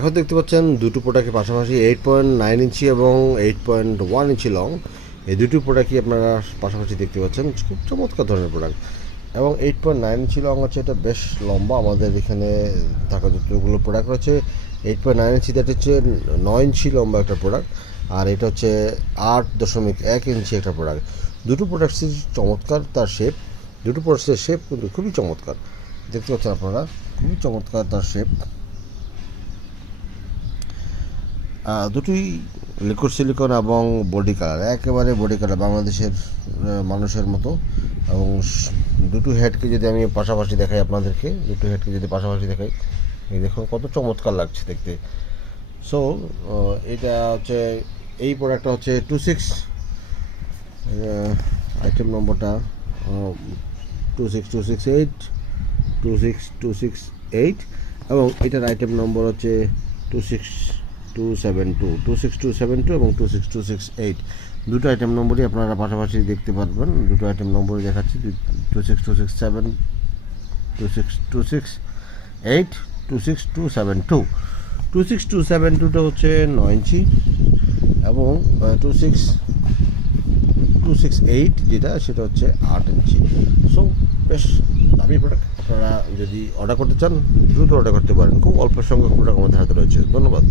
এখন দেখতে পাচ্ছেন দুটো প্রোডাক্টের পাশাপাশি 8.9 ইঞ্চি এবং 8.1 ইঞ্চি লং, এই দুটো প্রোডাক্টই আপনারা পাশাপাশি দেখতে পাচ্ছেন। খুব চমৎকার ধরনের প্রোডাক্ট। এবং 8.9 ইঞ্চি লং হচ্ছে, এটা বেশ লম্বা। আমাদের এখানে থাকা যতগুলো প্রোডাক্ট রয়েছে 8.9 ইঞ্চি, দ্যাট হচ্ছে 9 ইঞ্চি লম্বা একটা প্রোডাক্ট, আর এটা হচ্ছে 8.1 ইঞ্চি একটা প্রোডাক্ট। দুটো প্রোডাক্টসই চমৎকার, তার শেপ, দুটো প্রোডাক্টের শেপ কিন্তু খুবই চমৎকার। দেখতে পাচ্ছেন আপনারা, খুবই চমৎকার তার শেপ। দুটোই লিকুইড সিলিকন এবং বডি কালার, একেবারে বডি কালার বাংলাদেশের মানুষের মতো। এবং দুটো হেডকে যদি আমি পাশাপাশি দেখাই আপনাদেরকে, দুটো হেডকে যদি পাশাপাশি দেখাই, এই দেখুন কত চমৎকার লাগছে দেখতে। সো এটা হচ্ছে, এই প্রোডাক্টটা হচ্ছে 26, আইটেম নম্বরটা 26268, 26268, এবং এটার আইটেম নম্বর হচ্ছে 26272 এবং 26268। দুটো আইটেম নম্বরই আপনারা পাশাপাশি দেখতে পারবেন। দুটো আইটেম নম্বরই দেখাচ্ছি, 26267, 26268, 26272। 26272টা হচ্ছে 9 ইঞ্চি এবং 26268 যেটা, সেটা হচ্ছে 8 ইঞ্চি। সো বেশ দামি প্রোডাক্ট। আপনারা যদি অর্ডার করতে চান দ্রুত অর্ডার করতে পারেন। খুব অল্প সংখ্যক প্রোডাক্ট আমাদের হাতে রয়েছে। ধন্যবাদ।